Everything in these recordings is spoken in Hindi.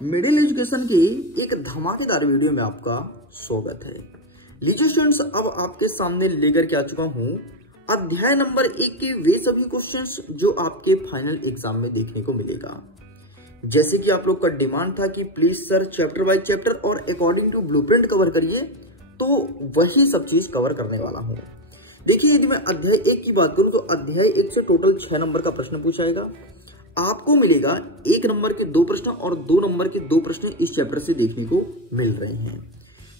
मिडिल एजुकेशन के एक धमाकेदार वीडियो में आपका स्वागत है। लीजिए स्टूडेंट्स, अब आपके सामने लेकर के आ चुका हूं अध्याय नंबर 1 के वे सभी क्वेश्चंस जो आपके फाइनल एग्जाम में देखने को मिलेगा। जैसे कि आप लोग का डिमांड था कि please sir chapter by chapter और अकॉर्डिंग टू ब्लूप्रिंट कवर करिए, तो वही सब चीज कवर करने वाला हूं। देखिए, यदि मैं अध्याय 1 की बात करूं तो अध्याय 1 से टोटल 6 नंबर का प्रश्न पूछा जाएगा। आपको मिलेगा 1 नंबर के 2 प्रश्न और 2 नंबर के 2 प्रश्न इस चैप्टर से देखने को मिल रहे हैं।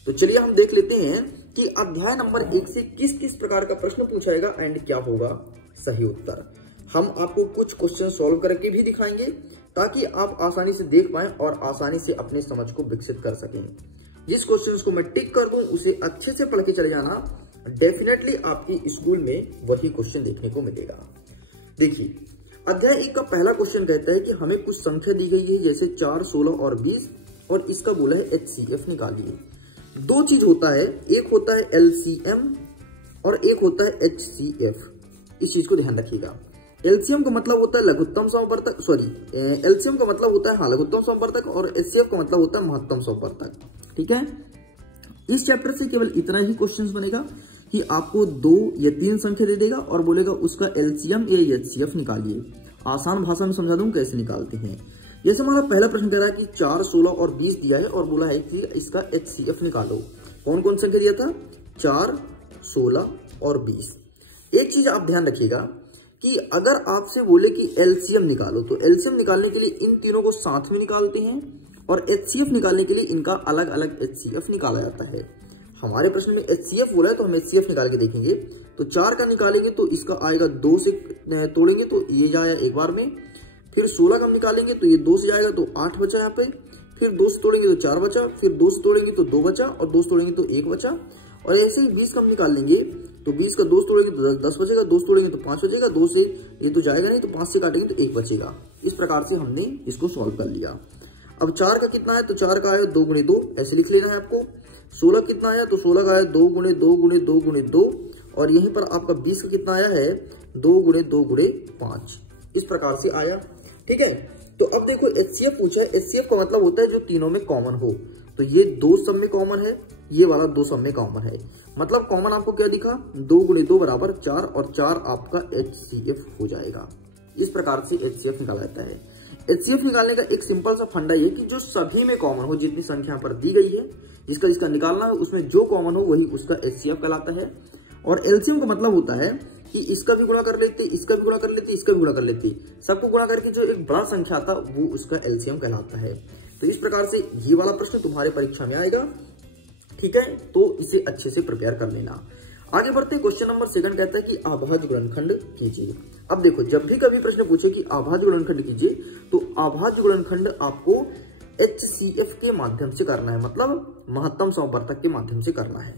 तो चलिए हम देख लेते हैं कि अध्याय नंबर 1 से किस किस प्रकार का प्रश्न पूछा जाएगा एंड क्या होगा सही उत्तर। हम आपको कुछ क्वेश्चन सॉल्व करके भी दिखाएंगे ताकि आप आसानी से देख पाएं और आसानी से अपने समझ को विकसित कर सकें। जिस क्वेश्चन को मैं टिक कर दूं उसे अच्छे से पढ़ के चले जाना, डेफिनेटली आपकी स्कूल में वही क्वेश्चन देखने को मिलेगा। देखिए, अध्याय 1 का पहला क्वेश्चन कहता है कि हमें कुछ संख्या दी गई है जैसे 4, 16 और 20 और इसका बोला है HCF निकालिए। दो चीज होता है, एक होता है LCM और एक होता है HCF। इस चीज को ध्यान रखिएगा। LCM का मतलब होता है लघुत्तम समवर्तक, LCM का मतलब होता है लघुत्तम समवर्तक और HCF का मतलब होता है महत्तम समवर्तक। ठीक है, इस चैप्टर से केवल इतना ही क्वेश्चन बनेगा कि आपको 2 या 3 संख्या दे देगा और बोलेगा उसका LCM या HCF निकालिए। आसान भाषा में समझा दूं कैसे निकालते हैं। जैसे हमारा पहला प्रश्न कह रहा है कि 4, 16 और 20 दिया है और बोला है कि इसका HCF निकालो। कौन कौन संख्या दिया था? 4, 16 और 20। एक चीज आप ध्यान रखिएगा कि अगर आपसे बोले कि LCM निकालो तो LCM निकालने के लिए इन तीनों को साथ में निकालते हैं और HCF निकालने के लिए इनका अलग अलग HCF निकाला जाता है। हमारे प्रश्न में HCF बोला है तो हम HCF निकाल के देखेंगे। तो 4 का निकालेंगे तो इसका आएगा 2 से तोड़ेंगे तो ये जाएगा एक बार में। फिर 16 का हम निकालेंगे तो ये 2 से जाएगा तो 8 बचा यहाँ पे। फिर 2 से तोड़ेंगे तो 4 बचा, फिर 2 से तोड़ेंगे तो 2 बचा और 2 से तोड़ेंगे तो 1 बचा। और ऐसे ही 20 का हम निकाल लेंगे तो 20 का 2 से तोड़ेंगे तो 10 बचेगा, 2 से तोड़ेंगे तो 5 बचेगा, 2 से ये तो जाएगा नहीं तो 5 से काटेंगे तो 1 बचेगा। इस प्रकार से हमने इसको सॉल्व कर लिया। अब 4 का कितना है तो 4 का आया 2 गुणे 2, ऐसे लिख लेना है आपको। 16 कितना आया तो 16 का आया 2 गुणे 2 गुणे 2 गुणे 2 और यहीं पर आपका 20 का कितना आया है 2 गुणे 2 गुणे 5। इस प्रकार से आया। ठीक है, तो अब देखो HCF पूछा है। HCF का मतलब होता है जो तीनों में कॉमन हो। तो ये 2 सब में कॉमन है, ये वाला 2 सब में कॉमन है। मतलब कॉमन आपको क्या दिखा? 2 गुणे 2 बराबर 4 और 4 आपका HCF हो जाएगा। इस प्रकार से HCF निकाला जाता है। HCF निकालने का एक सिंपल सा फंडा ये कि जो सभी में कॉमन हो, जितनी संख्या पर दी गई है जिसका निकालना है उसमें जो कॉमन हो वही उसका HCF कहलाता है। और LCM का मतलब होता है कि इसका भी गुणा कर लेते, इसका भी गुणा कर लेते, इसका भी गुणा कर लेते, सबको गुणा करके जो एक बड़ा संख्या आता वो उसका LCM कहलाता है। तो इस प्रकार से ये वाला प्रश्न तुम्हारे परीक्षा में आएगा। ठीक है, तो इसे अच्छे से प्रिपेयर कर लेना। आगे बढ़ते क्वेश्चन नंबर 2 कहता है कि अभाज्य गुणनखंड कीजिए। अब देखो, जब भी कभी प्रश्न पूछे कि अभाज्य गुणनखंड कीजिए तो अभाज्य गुणनखंड आपको HCF के माध्यम से करना है, मतलब महत्तम समवर्तक के माध्यम से करना है।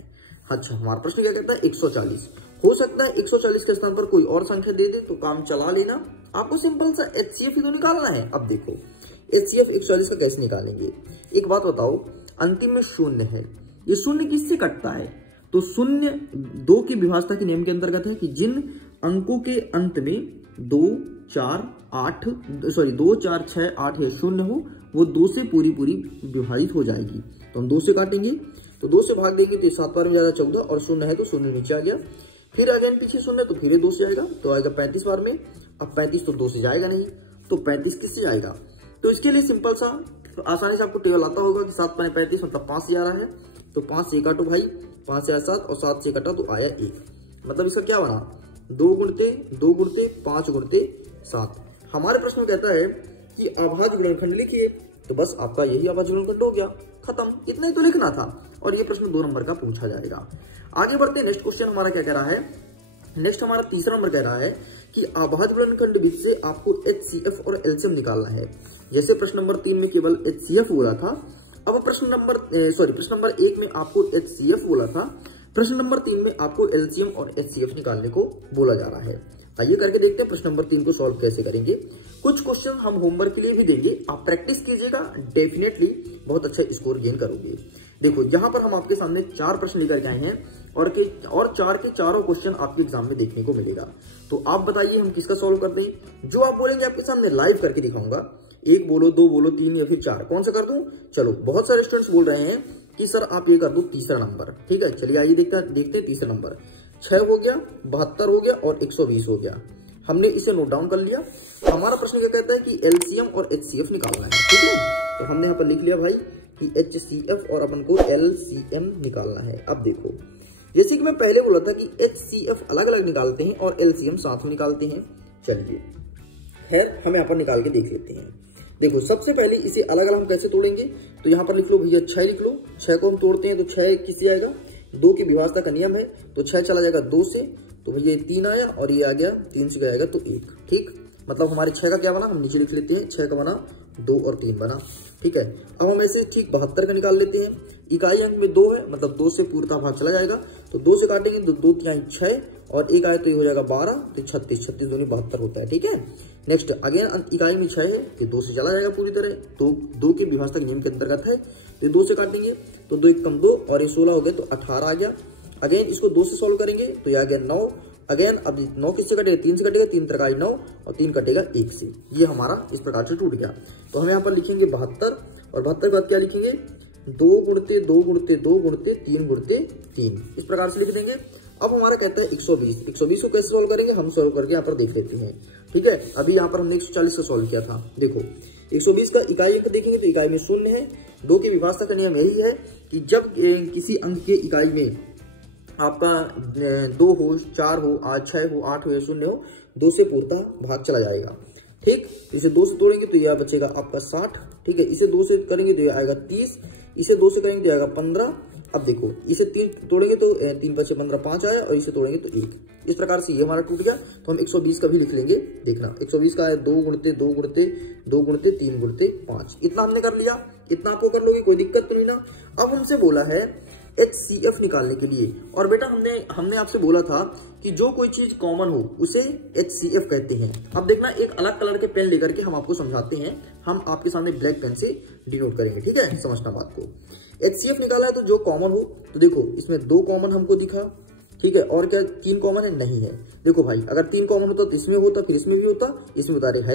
अच्छा, हमारा प्रश्न क्या कहता है 140। हो सकता है 140 के स्थान पर कोई और संख्या दे दे तो काम चला लेना। आपको सिंपल सा HCF ही तो निकालना है। अब देखो HCF 140 का कैसे निकालेंगे। एक बात बताओ, अंतिम में 0 है, ये 0 किससे कटता है? तो 0 2 की विभाजता के नियम के अंतर्गत है कि जिन अंकों के अंत में 2, 4, 6, 8 या 0 हो वो 2 से पूरी विभाजित हो जाएगी। तो हम 2 से काटेंगे तो 2 से भाग देंगे तो 7 बार में जाएगा 14 और 0 है तो 0 नीचे आ गया। फिर अगेन पीछे 0 तो फिर 2 से आएगा तो आएगा 35 बार में। अब 35 तो 2 से जाएगा नहीं तो 35 किससे जाएगा? तो इसके लिए सिंपल सा तो आसानी से आपको टेबल आता होगा कि 7 × 35 मतलब 5 से आ रहा है। तो 5 से काटो भाई, 5 से आया 7 और 7 से कटा तो आया 1। मतलब इसका क्या बना? 2 गुणते 5 गुणते 7। हमारे प्रश्न में कहता है कि अभाज्य गुणनखंड लिखिए, तो बस आपका यही अभाज्य गुणनखंड हो गया, खत्म। इतना ही तो लिखना था और ये प्रश्न 2 नंबर का पूछा जाएगा। आगे बढ़ते नेक्स्ट क्वेश्चन हमारा क्या कह रहा है। नेक्स्ट हमारा 3रा नंबर कह रहा है कि अभाज्य गुणनखंड विधि से आपको HCF और LCM निकालना है। जैसे प्रश्न नंबर 3 में केवल HCF बोला था, अब प्रश्न नंबर 1 में आपको HCF बोला था, प्रश्न नंबर 3 में आपको LCM और HCF निकालने को बोला जा रहा है। आइए करके देखते हैं प्रश्न नंबर 3 को सॉल्व कैसे करेंगे। कुछ क्वेश्चन हम होमवर्क के लिए भी देंगे, आप प्रैक्टिस कीजिएगा, डेफिनेटली बहुत अच्छा स्कोर गेन करोगे। देखो, यहाँ पर हम आपके सामने 4 प्रश्न लेकर के आए हैं और 4 के चारों क्वेश्चन आपके एग्जाम में देखने को मिलेगा। तो आप बताइए हम किसका सॉल्व कर दें। जो आप बोलेंगे आपके सामने लाइव करके दिखाऊंगा। 1 बोलो, 2 बोलो, 3 या फिर 4, कौन सा कर दूं? चलो बहुत सारे स्टूडेंट्स बोल रहे हैं कि सर आप ये कर दो तीसरा नंबर। ठीक है, चलिए आइए देखते हैं तीसरा नंबर। 6 हो गया, 72 हो गया और 120 हो गया। हमने इसे नोट डाउन कर लिया। हमारा प्रश्न क्या कहता है कि एलसीएम और एचसीएफ निकालना है। ठीक है, तो हमने यहाँ पर लिख लिया भाई कि एचसीएफ और अपन को एलसीएम निकालना है। अब देखो, जैसे कि मैं पहले बोला था कि एचसीएफ अलग अलग निकालते हैं और एलसीएम साथ में निकालते हैं। चलिए खैर हम यहाँ पर निकाल के देख लेते हैं। देखो सबसे पहले इसे अलग अलग हम कैसे तोड़ेंगे, तो यहाँ पर लिख लो भैया 6 लिख लो। 6 को हम तोड़ते हैं तो 6 किससे आएगा? 2 की विभाजता का नियम है, तो 6 चला जाएगा 2 से, तो भैया 3 आया और ये आ गया 3 से आएगा तो 1। ठीक, मतलब हमारे 6 का क्या बना, हम नीचे लिख लेते हैं। 6 का बना 2 और 3 बना। ठीक है, अब हम ऐसे ठीक 72 का निकाल लेते हैं। इकाई अंक में 2 है, मतलब 2 से पूर्णतः भाग चला जाएगा, तो 2 से काटेंगे तो 2 तिहाई 6 और 1 आए तो ये हो जाएगा 12, तो 36, 36 दूनी 72 होता है। ठीक है, नेक्स्ट अगेन इकाई में 6 है कि 2 से चला जाएगा पूरी तरह, तो 2 के विभाजता के नियम के अंतर्गत है, तो 2 से काटेंगे तो 2 1 कम 2 और ये 16 हो गए तो 18 आ गया। अगेन इसको 2 से सॉल्व करेंगे तो ये आ गया 9। अगेन अब 9 किससे कटेगा? 3 से कटेगा, 3 त्रिकाई 9 और 3 कटेगा 1 से। ये हमारा इस प्रकार से टूट गया। तो हम यहाँ पर लिखेंगे 72 और 72 के बाद क्या लिखेंगे? 2 गुणते 2 गुणते 2 गुणते 3 गुणते 3, इस प्रकार से लिख देंगे। अब हमारा कहता है 120। 120 को कैसे सॉल्व करेंगे, हम सॉल्व करके यहाँ पर देख लेते हैं। ठीक है, अभी यहाँ पर हमने 140 से सॉल्व किया था। देखो 120 का इकाई अंक देखेंगे तो इकाई में 0 है। 2 के विभाजता का नियम यही है कि जब किसी अंक के इकाई में आपका 2 हो, 4 हो, 6 हो, 8 हो या 0 हो, 2 से पूर्णतः भाग चला जाएगा। ठीक, इसे 2 से तोड़ेंगे तो यह बचेगा आपका 60। ठीक है, इसे 2 से करेंगे तो यह आएगा 30, इसे 2 से करेंगे तो आएगा 15। अब देखो इसे 3 तोड़ेंगे तो 3 5 15 5 आया और इसे तोड़ेंगे तो 1। इस प्रकार से ये हमारा टूट गया। तो हम 120 का भी लिख लेंगे। देखना 120 का है 2 गुणते 2 गुणते 2 गुणते 3 गुणते 5। इतना हमने कर लिया, इतना आपको कर लोगे, कोई दिक्कत तो नहीं ना। अब हमसे बोला है HCF निकालने के लिए, और बेटा हमने आपसे बोला था कि जो कोई चीज कॉमन हो उसे HCF कहते हैं। अब देखना एक अलग कलर के पेन लेकर के हम आपको समझाते हैं। हम आपके सामने ब्लैक पेन से डिनोट करेंगे। ठीक है, समझना बात को। HCF निकाला है तो जो कॉमन हो, तो देखो इसमें 2 कॉमन हमको दिखा। ठीक है, और क्या 3 कॉमन है? नहीं है। देखो भाई अगर 3 कॉमन होता तो इसमें होता, फिर इसमें भी होता, इसमें बता रहे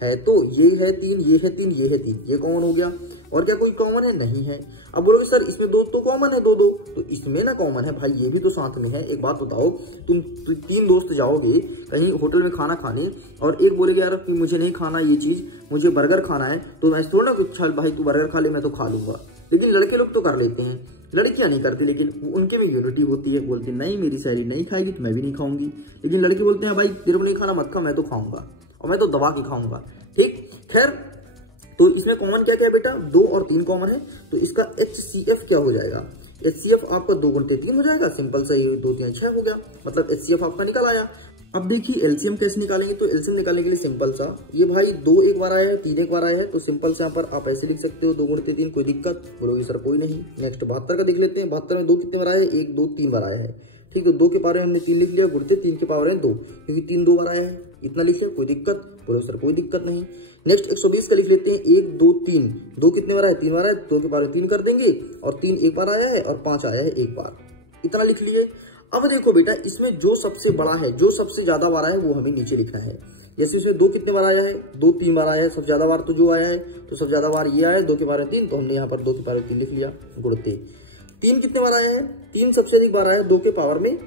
है तो ये है 3, ये है 3, ये है 3, ये कॉमन हो गया। और क्या कोई कॉमन है? नहीं है। अब बोलोगे सर इसमें 2 तो कॉमन है, 2 2, तो इसमें ना कॉमन है भाई, ये भी तो साथ में है। एक बात बताओ, तुम 3 दोस्त जाओगे कहीं होटल में खाना खाने और एक बोलेगा यार मुझे नहीं खाना ये चीज, मुझे बर्गर खाना है, तो ऐसे थोड़ा ना चल भाई तू बर्गर खा ले, मैं तो खा लूंगा। लेकिन लड़के लोग तो कर लेते हैं, लड़कियां नहीं करती, लेकिन उनके में यूनिटी होती है। बोलते नहीं मेरी सहेली नहीं खाएगी तो मैं भी नहीं खाऊंगी, लेकिन लड़के बोलते हैं भाई तेरे को नहीं खाना मत खा, मैं तो खाऊंगा और मैं तो दबा के खाऊंगा। ठीक, खैर तो इसमें कॉमन क्या क्या है बेटा? 2 और 3 कॉमन है, तो इसका HCF क्या हो जाएगा? HCF आपका 2 गुणते 3 हो जाएगा। सिंपल सा, ये 2 3 6 हो गया, मतलब HCF आपका निकल आया। अब देखिए एलसीएम कैसे निकालेंगे, तो एलसीएम निकालने के लिए सिंपल सा, ये भाई 2 एक बार आया है, 3 एक बार आया है, तो सिंपल से यहाँ पर आप ऐसे लिख सकते हो 2 गुणते 3, कोई दिक्कत? बोलोगे सर कोई नहीं। नेक्स्ट 72 का देख लेते हैं। 72 में 2 कितने बार आया है? 1 2 3 बार आया है। ठीक है, 2 के पावर में हमने 3 लिख लिया, गुणते 3 के पावर में 2, क्योंकि 3 2 बार आया है, इतना लिख लिया, कोई दिक्कत? बोलो सर कोई दिक्कत नहीं। नेक्स्ट 120 का लिख लेते हैं। 1 2 3, 2 कितने बार आया? 3 बार आया, 2 के पावर में 3 कर देंगे और 3 एक बार आया है और 5 आया है एक बार, इतना लिख लिए। अब देखो बेटा इसमें जो सबसे बड़ा है, जो सबसे ज्यादा बार आया है वो हमें नीचे लिखना है। जैसे इसमें 2 कितने बार आया है? 2 3 बार आया है, सबसे ज्यादा बार तो जो आया है, तो सबसे ज्यादा बार ये आया है 2 के पावर में 3, तो हमने यहाँ पर 2 के पावर में 3 लिख लिया, गुणते। 3 कितने बार आया है? 3 सबसे अधिक बार आया है, 2 के पावर में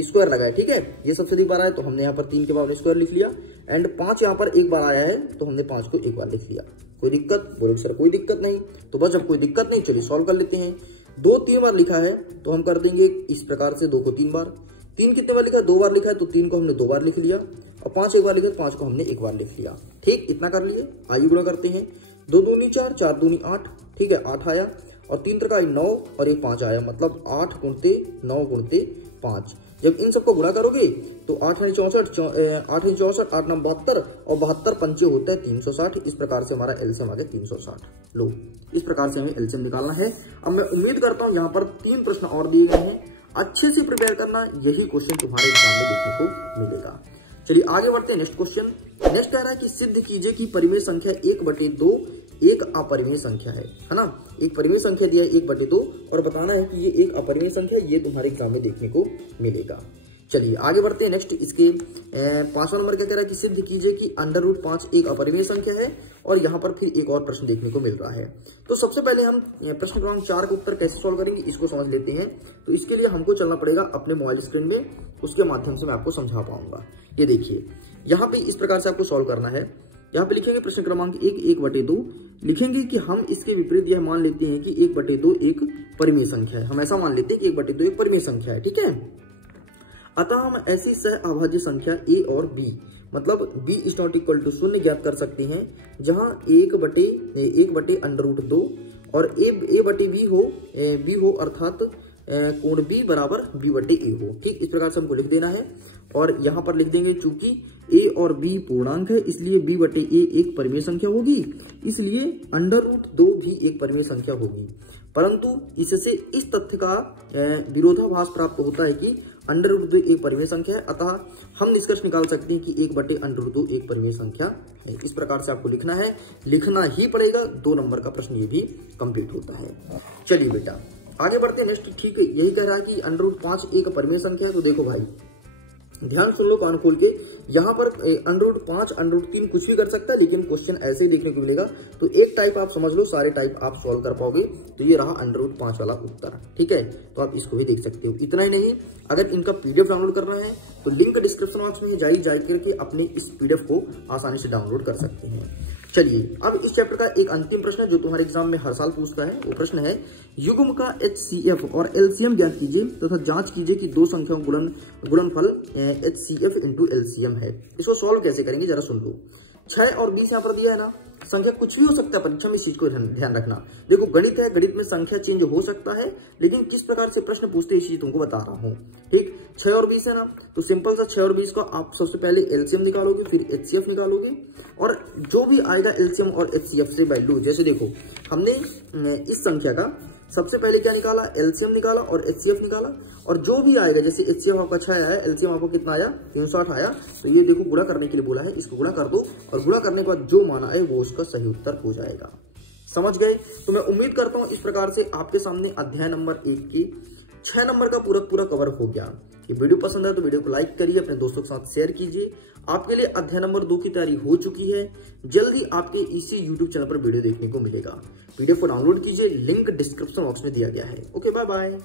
स्क्वायर लगाया। ठीक है, ये सबसे अधिक बार आया तो हमने यहाँ पर 3 के पावर में स्क्वायर लिख लिया। एंड 5 यहाँ पर एक बार आया है तो हमने 5 को एक बार लिख लिया, कोई दिक्कत? बोलो सर कोई दिक्कत नहीं। तो बस जब कोई दिक्कत नहीं, चलिए सॉल्व कर लेते हैं। 2 3 बार लिखा है तो हम कर देंगे इस प्रकार से, 2 को 3 बार। 3 कितने बार लिखा है? 2 बार लिखा है, तो 3 को हमने 2 बार लिख लिया, और 5 एक बार लिखा है, 5 को हमने एक बार लिख लिया। ठीक, इतना कर लिए। आइए गुणा करते हैं। 2 दूनी 4, 4 दूनी 8। ठीक है, 8 आया और 3 त्रिकाई 9 और ये 5 आया, मतलब 8 गुणते 9 गुणते 5। जब इन सबको गुणा करोगे तो 8 है 64, 8 है 64, 8 9 72 और 72 पंचे होता है 360। इस प्रकार से हमारा एलसीएम आ गया 360। लो, इस प्रकार से हमें एलसीएम निकालना है। अब मैं उम्मीद करता हूं यहाँ पर 3 प्रश्न और दिए गए हैं, अच्छे से प्रिपेयर करना, यही क्वेश्चन तुम्हारे एग्जाम में देखने को मिलेगा। चलिए आगे बढ़ते हैं। नेक्स्ट क्वेश्चन, नेक्स्ट कह रहा है कि सिद्ध कीजिए कि परिमेय संख्या 1/2 एक अपरिमेय संख्या है ना। एक परिमेय संख्या दिया है 1/2 और बताना है कि ये एक अपरिमेय संख्या, ये तुम्हारे एग्जाम में देखने को मिलेगा। चलिए आगे बढ़ते हैं। नेक्स्ट इसके 5वां नंबर क्या कह रहा है कि सिद्ध कीजिए कि √5 एक अपरिमेय संख्या है और यहाँ पर फिर एक और प्रश्न देखने को मिल रहा है। तो सबसे पहले हम प्रश्न क्रमांक 4 का उत्तर कैसे सॉल्व करेंगे इसको समझ लेते हैं। तो इसके लिए हमको चलना पड़ेगा अपने मोबाइल स्क्रीन में, उसके माध्यम से मैं आपको समझा पाऊंगा। ये देखिए यहाँ पे इस प्रकार से आपको सॉल्व करना है। यहाँ पे लिखेंगे प्रश्न क्रमांक 1 1/2, लिखेंगे कि हम इसके विपरीत यह मान लेते हैं कि 1/2 एक परिमेय संख्या है। हम ऐसा मान लेते हैं कि 1/2 एक परिमेय संख्या है, ठीक है। अतः हम ऐसी सह अभाज्य संख्या a और b, मतलब b ≠ 0 ज्ञात कर सकते हैं, जहां 1/√2 और b हो अर्थात कोण b बराबर b/a हो। ठीक इस प्रकार से हमको लिख देना है। और यहाँ पर लिख देंगे चूंकि a और b पूर्णांक है इसलिए b/a एक परिमेय संख्या होगी, इसलिए √2 भी एक परिमेय संख्या होगी। परंतु इससे इस तथ्य का विरोधाभास प्राप्त होता है कि √2 एक परिमेय संख्या है, अतः हम निष्कर्ष निकाल सकते हैं कि 1/√2 एक परिमेय संख्या है। इस प्रकार से आपको लिखना है, लिखना ही पड़ेगा। 2 नंबर का प्रश्न ये भी कंप्लीट होता है। चलिए बेटा आगे बढ़ते हैं। नेक्स्ट ठीक है, यही कह रहा है कि √5 एक परिमेय संख्या है। तो देखो भाई ध्यान सुन लो कान खोल के, यहाँ पर √5 √3 कुछ भी कर सकता है, लेकिन क्वेश्चन ऐसे ही देखने को मिलेगा। तो एक टाइप आप समझ लो, सारे टाइप आप सॉल्व कर पाओगे। तो ये रहा √5 वाला उत्तर, ठीक है। तो आप इसको भी देख सकते हो। इतना ही नहीं, अगर इनका PDF डाउनलोड करना है तो लिंक डिस्क्रिप्शन बॉक्स में जारी करके अपने इस PDF को आसानी से डाउनलोड कर सकते हैं। चलिए अब इस चैप्टर का एक अंतिम प्रश्न है जो तुम्हारे एग्जाम में हर साल पूछता है। वो प्रश्न है युग्म का HCF और LCM ज्ञात कीजिए तथा जांच कीजिए कि दो संख्याओं गुणनफल HCF × LCM है। इसको सॉल्व कैसे करेंगे जरा सुन लो। 6 और 20 यहाँ पर दिया है ना, संख्या कुछ भी हो सकता है परीक्षा में, इस चीज को ध्यान रखना। देखो गणित है, गणित में संख्या चेंज हो सकता है, लेकिन किस प्रकार से प्रश्न पूछते हैं इस चीज तुमको बता रहा हूँ। ठीक 6 और 20 है ना, तो सिंपल सा 6 और 20 को आप सबसे पहले LCM निकालोगे, फिर HCF निकालोगे, और जो भी आएगा LCM और HCF से वैल्यू, जैसे देखो हमने इस संख्या का सबसे पहले क्या निकाला, LCM निकाला और HCF निकाला, और जो भी आएगा जैसे HCF आपका 6 आया, LCM आपको कितना आया 360 आया, तो ये देखो गुणा करने के लिए बोला है, इसको गुणा कर दो और गुणा करने के बाद जो माना है वो उसका सही उत्तर हो जाएगा। समझ गए? तो मैं उम्मीद करता हूं इस प्रकार से आपके सामने अध्याय नंबर 1 की 6 नंबर का पूरा कवर हो गया। ये वीडियो पसंद है तो वीडियो को लाइक करिए, अपने दोस्तों के साथ शेयर कीजिए। आपके लिए अध्याय नंबर 2 की तैयारी हो चुकी है, जल्द ही आपके इसी YouTube चैनल पर वीडियो देखने को मिलेगा। PDF को डाउनलोड कीजिए, लिंक डिस्क्रिप्शन बॉक्स में दिया गया है। Okay bye bye.